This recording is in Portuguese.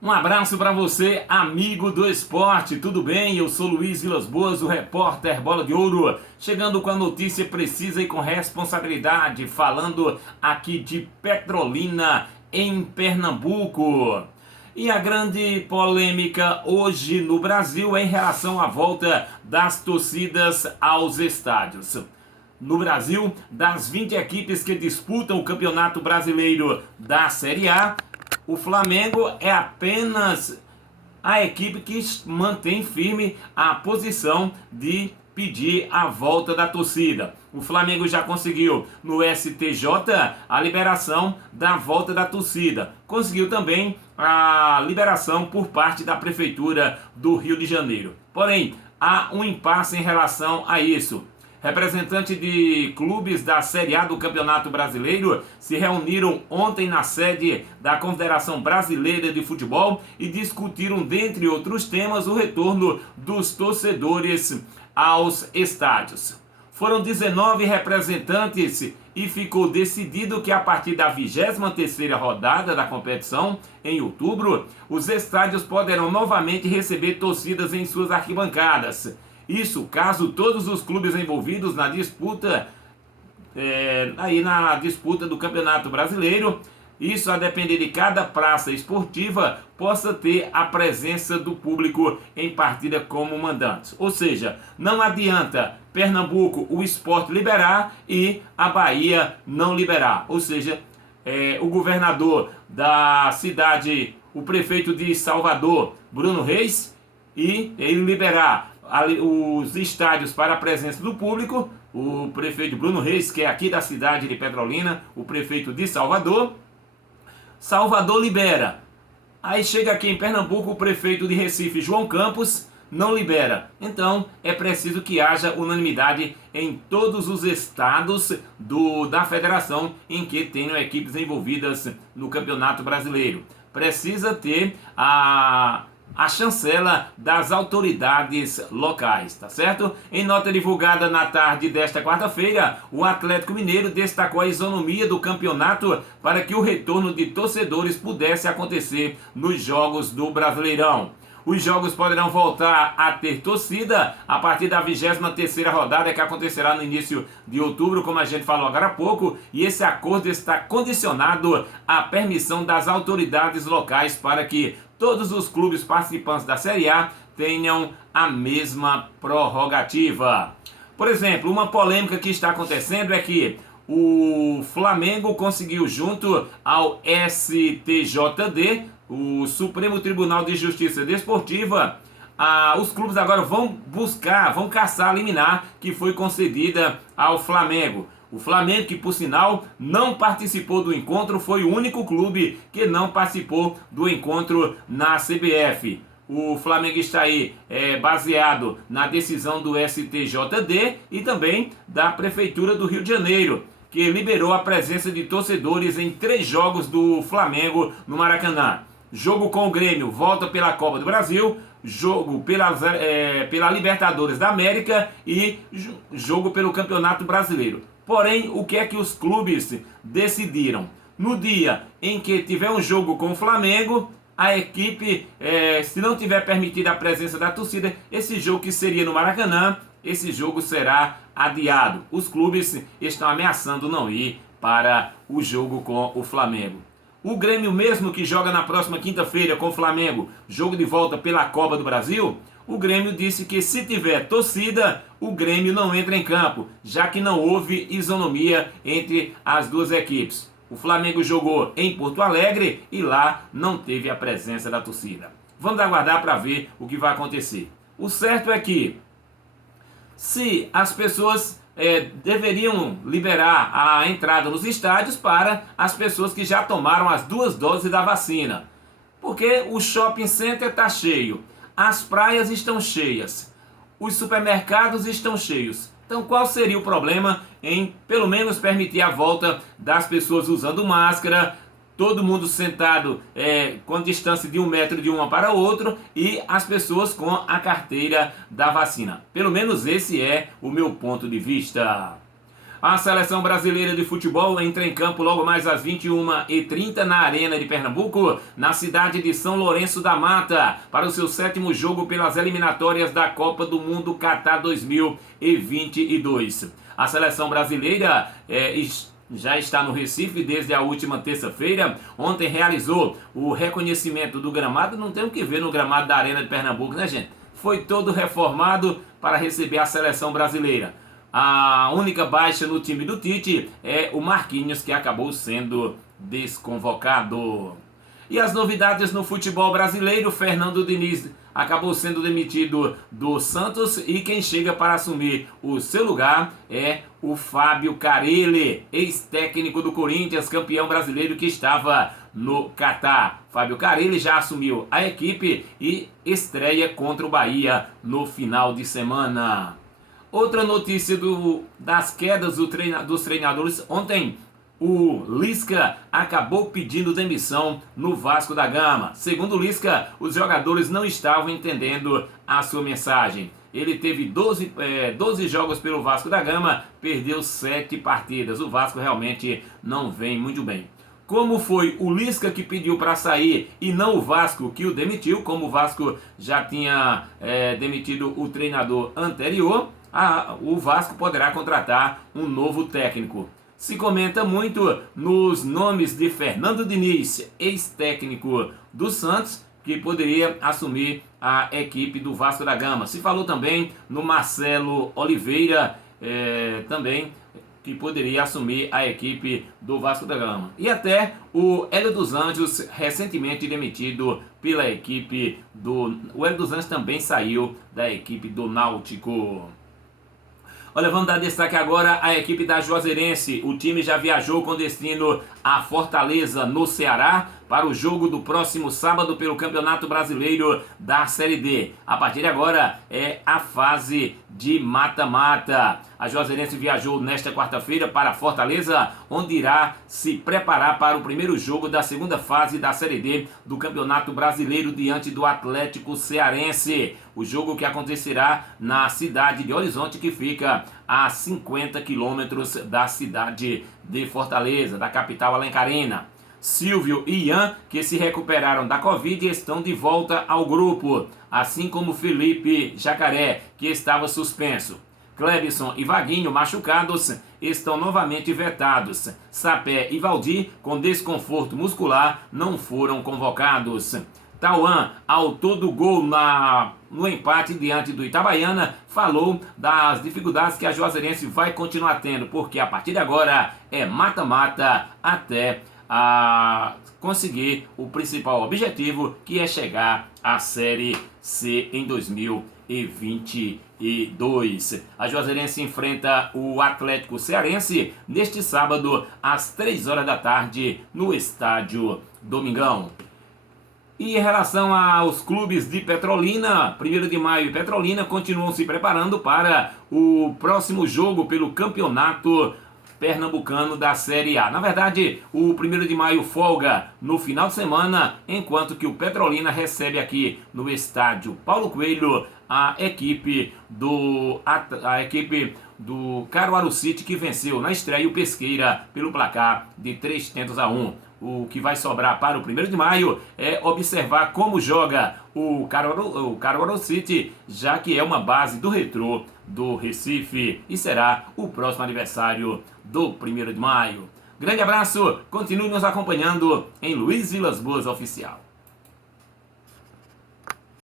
Um abraço para você, amigo do esporte, tudo bem? Eu sou Luiz Vilas Boas, o repórter Bola de Ouro, chegando com a notícia precisa e com responsabilidade, falando aqui de Petrolina, em Pernambuco. E a grande polêmica hoje no Brasil é em relação à volta das torcidas aos estádios. No Brasil, das 20 equipes que disputam o Campeonato Brasileiro da Série A, o Flamengo é apenas a equipe que mantém firme a posição de pedir a volta da torcida. O Flamengo já conseguiu no STJ a liberação da volta da torcida. Conseguiu também a liberação por parte da Prefeitura do Rio de Janeiro. Porém, há um impasse em relação a isso. Representantes de clubes da Série A do Campeonato Brasileiro se reuniram ontem na sede da Confederação Brasileira de Futebol e discutiram, dentre outros temas, o retorno dos torcedores aos estádios. Foram 19 representantes e ficou decidido que a partir da 23ª rodada da competição, em outubro, os estádios poderão novamente receber torcidas em suas arquibancadas. Isso caso todos os clubes envolvidos na disputa na disputa do Campeonato Brasileiro, isso a depender de cada praça esportiva, possa ter a presença do público em partida como mandantes. Ou seja, não adianta Pernambuco, o Sport liberar e a Bahia não liberar. Ou seja, o governador da cidade, o prefeito de Salvador, Bruno Reis, e ele liberar os estádios para a presença do público, o prefeito Bruno Reis, que é aqui da cidade de Petrolina, o prefeito de Salvador, Salvador libera. Aí chega aqui em Pernambuco o prefeito de Recife, João Campos, não libera. Então é preciso que haja unanimidade em todos os estados da federação em que tenham equipes envolvidas no Campeonato Brasileiro. Precisa ter a chancela das autoridades locais, tá certo? Em nota divulgada na tarde desta quarta-feira, o Atlético Mineiro destacou a isonomia do campeonato para que o retorno de torcedores pudesse acontecer nos jogos do Brasileirão. Os jogos poderão voltar a ter torcida a partir da 23ª rodada, que acontecerá no início de outubro, como a gente falou agora há pouco, e esse acordo está condicionado à permissão das autoridades locais para que todos os clubes participantes da Série A tenham a mesma prorrogativa. Por exemplo, uma polêmica que está acontecendo é que o Flamengo conseguiu, junto ao STJD, o Supremo Tribunal de Justiça Desportiva, os clubes agora vão caçar a liminar que foi concedida ao Flamengo. O Flamengo, que por sinal não participou do encontro, foi o único clube que não participou do encontro na CBF. O Flamengo está aí baseado na decisão do STJD e também da Prefeitura do Rio de Janeiro, que liberou a presença de torcedores em 3 jogos do Flamengo no Maracanã. Jogo com o Grêmio, volta pela Copa do Brasil, jogo pela Libertadores da América e jogo pelo Campeonato Brasileiro. Porém, o que é que os clubes decidiram? No dia em que tiver um jogo com o Flamengo, a equipe, se não tiver permitida a presença da torcida, esse jogo que seria no Maracanã, esse jogo será adiado. Os clubes estão ameaçando não ir para o jogo com o Flamengo. O Grêmio mesmo, que joga na próxima quinta-feira com o Flamengo, jogo de volta pela Copa do Brasil, o Grêmio disse que se tiver torcida, o Grêmio não entra em campo, já que não houve isonomia entre as duas equipes. O Flamengo jogou em Porto Alegre e lá não teve a presença da torcida. Vamos aguardar para ver o que vai acontecer. O certo é que, se as pessoas deveriam liberar a entrada nos estádios para as pessoas que já tomaram as 2 doses da vacina. Porque o shopping center está cheio, as praias estão cheias, os supermercados estão cheios. Então qual seria o problema em pelo menos permitir a volta das pessoas usando máscara, todo mundo sentado com distância de 1 metro de uma para outro e as pessoas com a carteira da vacina? Pelo menos esse é o meu ponto de vista. A seleção brasileira de futebol entra em campo logo mais às 21h30 na Arena de Pernambuco, na cidade de São Lourenço da Mata, para o seu 7º jogo pelas eliminatórias da Copa do Mundo Catar 2022. A seleção brasileira já está no Recife desde a última terça-feira. Ontem realizou o reconhecimento do gramado. Não tem o que ver no gramado da Arena de Pernambuco, né, gente? Foi todo reformado para receber a seleção brasileira. A única baixa no time do Tite é o Marquinhos, que acabou sendo desconvocado. E as novidades no futebol brasileiro: Fernando Diniz acabou sendo demitido do Santos e quem chega para assumir o seu lugar é o Fábio Carille, ex-técnico do Corinthians, campeão brasileiro que estava no Catar. Fábio Carille já assumiu a equipe e estreia contra o Bahia no final de semana. Outra notícia das quedas dos treinadores: ontem o Lisca acabou pedindo demissão no Vasco da Gama. Segundo o Lisca, os jogadores não estavam entendendo a sua mensagem. Ele teve 12 jogos pelo Vasco da Gama, perdeu 7 partidas. O Vasco realmente não vem muito bem. Como foi o Lisca que pediu para sair e não o Vasco que o demitiu, como o Vasco já tinha demitido o treinador anterior, o Vasco poderá contratar um novo técnico. Se comenta muito nos nomes de Fernando Diniz, ex-técnico do Santos, que poderia assumir a equipe do Vasco da Gama. Se falou também no Marcelo Oliveira, também, que poderia assumir a equipe do Vasco da Gama. E até o Hélio dos Anjos, recentemente demitido pela equipe do... O Hélio dos Anjos também saiu da equipe do Náutico. Olha, vamos dar destaque agora à equipe da Juazeirense. O time já viajou com destino a Fortaleza, no Ceará, para o jogo do próximo sábado pelo Campeonato Brasileiro da Série D. A partir de agora é a fase de mata-mata. A Juazeirense viajou nesta quarta-feira para Fortaleza, onde irá se preparar para o primeiro jogo da segunda fase da Série D do Campeonato Brasileiro diante do Atlético Cearense. O jogo que acontecerá na cidade de Horizonte, que fica a 50 quilômetros da cidade de Fortaleza, da capital alencarina. Silvio e Ian, que se recuperaram da Covid, estão de volta ao grupo, assim como Felipe Jacaré, que estava suspenso. Clebson e Vaguinho, machucados, estão novamente vetados. Sapé e Valdir, com desconforto muscular, não foram convocados. Tauan, autor do gol no empate diante do Itabaiana, falou das dificuldades que a Juazeirense vai continuar tendo, porque a partir de agora é mata-mata até conseguir o principal objetivo, que é chegar à Série C em 2022. A Juazeirense enfrenta o Atlético Cearense neste sábado às 3 horas da tarde no estádio Domingão. E em relação aos clubes de Petrolina, 1º de Maio e Petrolina continuam se preparando para o próximo jogo pelo Campeonato Pernambucano da Série A. Na verdade, o 1º de Maio folga no final de semana, enquanto que o Petrolina recebe aqui no estádio Paulo Coelho a equipe do Caruaru City, que venceu na estreia o Pesqueira pelo placar de 3-1. O que vai sobrar para o 1º de Maio é observar como joga o Caruaru City, já que é uma base do Retrô do Recife e será o próximo aniversário do 1º de Maio. Grande abraço, continue nos acompanhando em Luiz Vilas Boas Oficial.